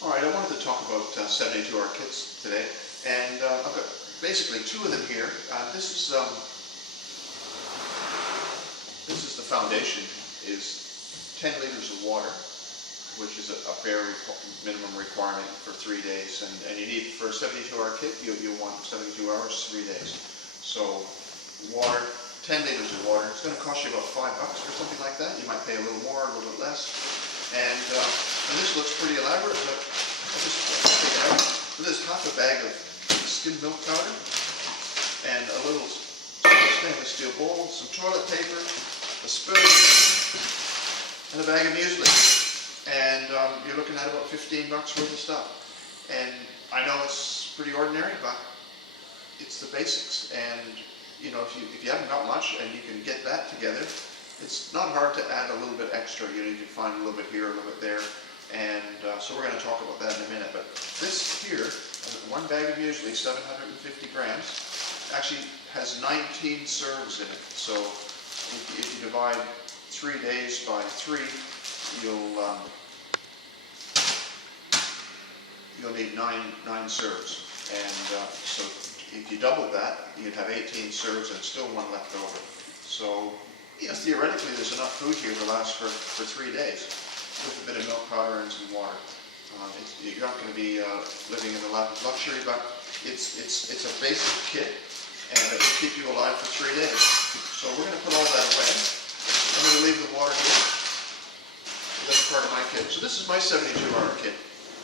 Alright, I wanted to talk about 72-hour kits today, and I've got basically two of them here. This is the foundation, is 10 liters of water, which is a bare minimum requirement for 3 days, and you need, for a 72-hour kit, you want 72 hours, 3 days. So water, 10 liters of water, it's going to cost you about $5 or something like that. You might pay a little more, a little bit less. And this looks pretty elaborate, but I'll just take it out. So there's half a bag of skimmed milk powder, and a little stainless steel bowl, some toilet paper, a spoon, and a bag of muesli. And you're looking at about $15 worth of stuff. And I know it's pretty ordinary, but it's the basics. And you know, if you haven't got much and you can get that together, it's not hard to add a little bit extra. You know, you can find a little bit here, a little bit there, and so we're going to talk about that in a minute. But this here, one bag of muesli, 750 grams, actually has 19 serves in it. So if you divide 3 days by 3, you'll need nine serves. And so if you double that, you'd have 18 serves and still one left over. So yeah, theoretically, there's enough food here to last for 3 days with a bit of milk powder and some water. You're not going to be living in the lap of luxury, but it's a basic kit, and it will keep you alive for 3 days. So we're going to put all that away. I'm going to leave the water here. That's part of my kit. So this is my 72-hour kit.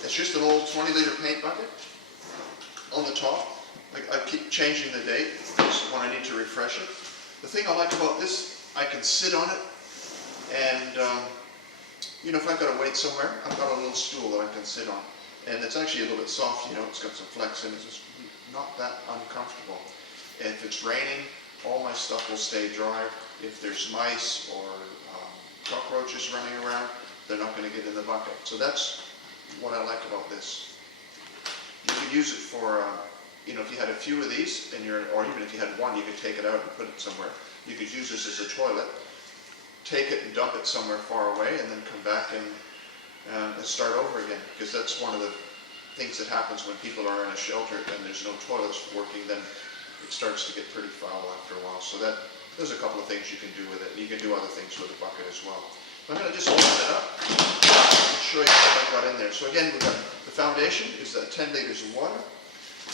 It's just an old 20-liter paint bucket on the top. I keep changing the date when I need to refresh it. The thing I like about this, I can sit on it, and you know, if I've got to wait somewhere, I've got a little stool that I can sit on, and it's actually a little bit soft. You know, it's got some flex in it. It's not that uncomfortable. If it's raining, all my stuff will stay dry. If there's mice or cockroaches running around, they're not going to get in the bucket. So that's what I like about this. You could use it for, you know, if you had a few of these, or even if you had one, you could take it out and put it somewhere. You could use this as a toilet, take it and dump it somewhere far away, and then come back and start over again. Because that's one of the things that happens when people are in a shelter and there's no toilets working, then it starts to get pretty foul after a while. So there's a couple of things you can do with it. You can do other things with the bucket as well. I'm going to just open it up and show you what I've got in there. So again, we've got the foundation is 10 liters of water,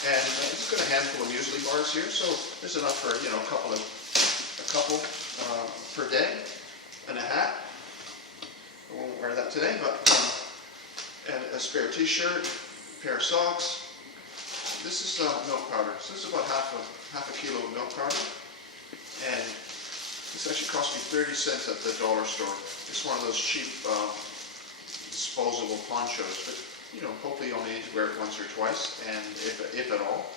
and it's got a handful of muesli bars here, so there's enough for, you know, a couple per day, and a hat. I won't wear that today, but and a spare t-shirt, a pair of socks. This is milk powder. So this is about half a kilo of milk powder, and this actually cost me 30 cents at the dollar store. It's one of those cheap disposable ponchos, but you know, hopefully you only need to wear it once or twice, and if at all,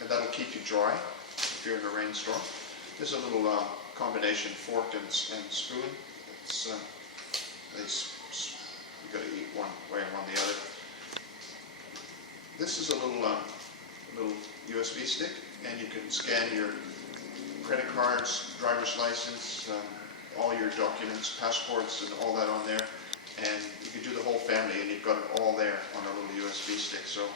and that'll keep you dry if you're in a rainstorm. There's a little combination fork and spoon. It's you got to eat one way and one the other. This is a little USB stick, and you can scan your credit cards, driver's license, all your documents, passports, and all that on there. And you can do the whole family, and you've got it all there on a little USB stick. So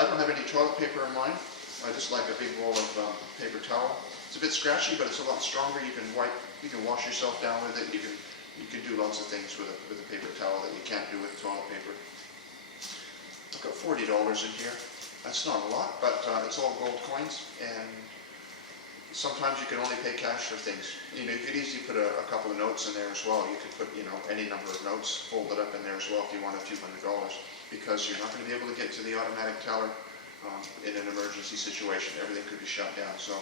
I don't have any toilet paper in mine. I just like a big roll of paper towel. It's a bit scratchy, but it's a lot stronger. You can wash yourself down with it. You can do lots of things with a paper towel that you can't do with toilet paper. I've got $40 in here. That's not a lot, but it's all gold coins, and sometimes you can only pay cash for things. You know, you could easily put a couple of notes in there as well. You could put, you know, any number of notes folded up in there as well if you want a few $100s, because you're not going to be able to get to the automatic teller in an emergency situation. Everything could be shut down. So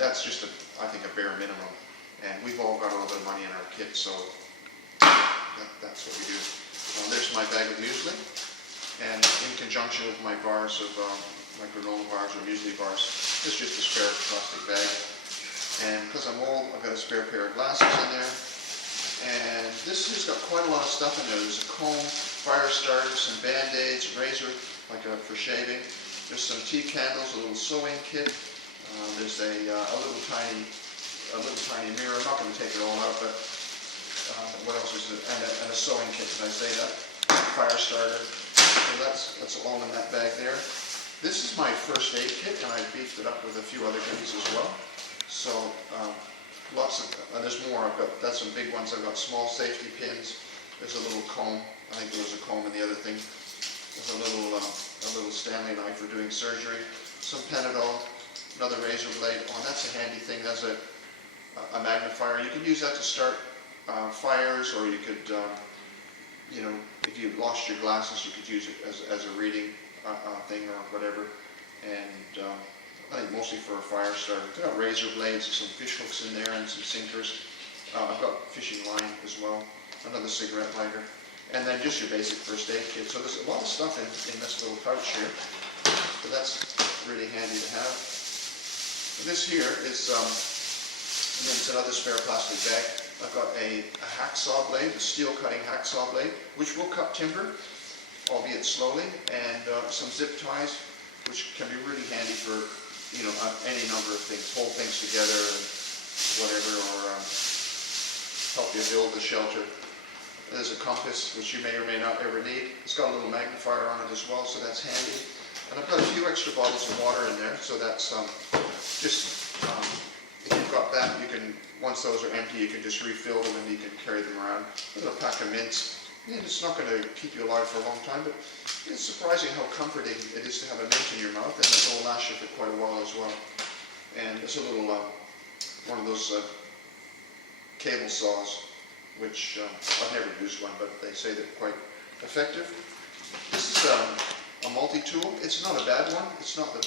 that's just, I think, a bare minimum. And we've all got a little bit of money in our kit, so that's what we do. There's my bag of muesli, and in conjunction with my bars of my granola bars or muesli bars, this is just a spare plastic bag. And because I'm old, I've got a spare pair of glasses in there. And this has got quite a lot of stuff in there. There's a comb, fire starter, some band-aids, a razor, like for shaving. There's some tea candles, a little sewing kit. There's a little tiny mirror. I'm not going to take it all out, but what else is it? And a sewing kit. Did I say that? Fire starter. So that's all in that bag there. This is my first aid kit, and I beefed it up with a few other goodies as well. So lots of, there's more. That's some big ones. I've got small safety pins. There's a little comb. I think there was a comb in the other thing. There's a little Stanley knife for doing surgery. Some Panadol. Another razor blade. Oh, that's a handy thing. That's a magnifier. You could use that to start fires, or you could, you know, if you lost your glasses, you could use it as a reading thing or whatever. And I think mostly for a fire starter. I've got razor blades, some fish hooks in there, and some sinkers. I've got fishing line as well. Another cigarette lighter. And then just your basic first aid kit. So there's a lot of stuff in this little pouch here. So that's really handy to have. This here is, and then it's another spare plastic bag. I've got a hacksaw blade, a steel cutting hacksaw blade, which will cut timber, albeit slowly, and some zip ties, which can be really handy for, you know, any number of things, hold things together and whatever, or help you build the shelter. There's a compass, which you may or may not ever need. It's got a little magnifier on it as well, so that's handy. And I've got a few extra bottles of water in there, so that's if you've got that, you can, once those are empty, you can just refill them and you can carry them around. A little pack of mints. And it's not going to keep you alive for a long time, but it's surprising how comforting it is to have a mint in your mouth, and it will last you for quite a while as well. And it's a little, one of those cable saws, which I've never used one, but they say they're quite effective. This is a multi-tool. It's not a bad one. It's not the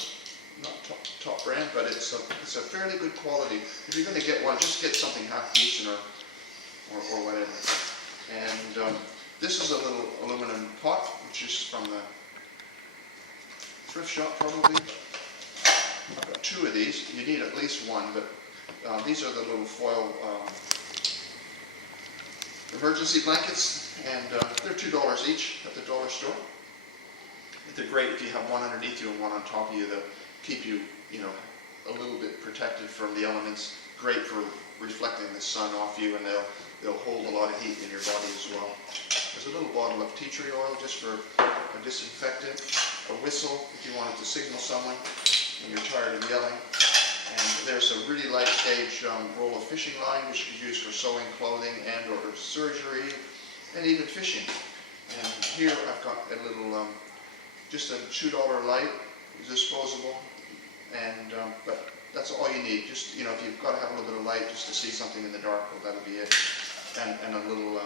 top brand, but it's a fairly good quality. If you're going to get one, just get something half decent or whatever. And this is a little aluminum pot, which is from the thrift shop probably. I've got two of these. You need at least one, but these are the little foil emergency blankets, and they're $2 each at the dollar store. They're great if you have one underneath you and one on top of you. They'll keep you, you know, a little bit protected from the elements. Great for reflecting the sun off you, and they'll hold a lot of heat in your body as well. There's a little bottle of tea tree oil just for a disinfectant. A whistle if you wanted to signal someone when you're tired of yelling. And there's a really light gauge roll of fishing line, which you can use for sewing clothing and or surgery and even fishing. And here I've got a little, just a $2 light, disposable, and but that's all you need. Just, you know, if you've got to have a little bit of light just to see something in the dark, well, that'll be it. And a little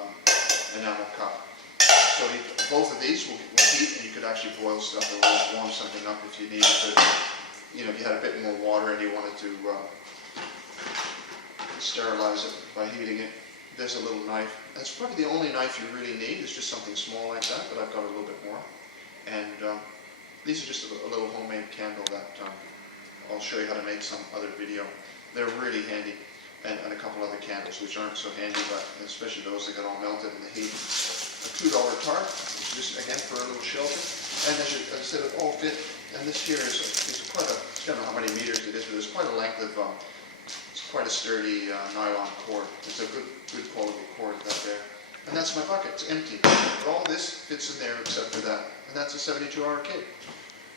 enamel cup. So both of these will heat, and you could actually boil stuff or warm something up if you needed to. You know, if you had a bit more water and you wanted to sterilize it by heating it, there's a little knife. That's probably the only knife you really need. It's just something small like that, but I've got a little bit more. And these are just a little homemade candle that I'll show you how to make some other video. They're really handy. And a couple other candles, which aren't so handy, but especially those that get all melted in the heat. A $2 tarp, which is just, again, for a little shelter. And as I said, it all fit. And this here is quite a, I don't know how many meters it is, but it's quite a length of, it's quite a sturdy nylon cord. It's a good quality cord that there. And that's my bucket. It's empty. But all this fits in there except for that. And that's a 72-hour kit.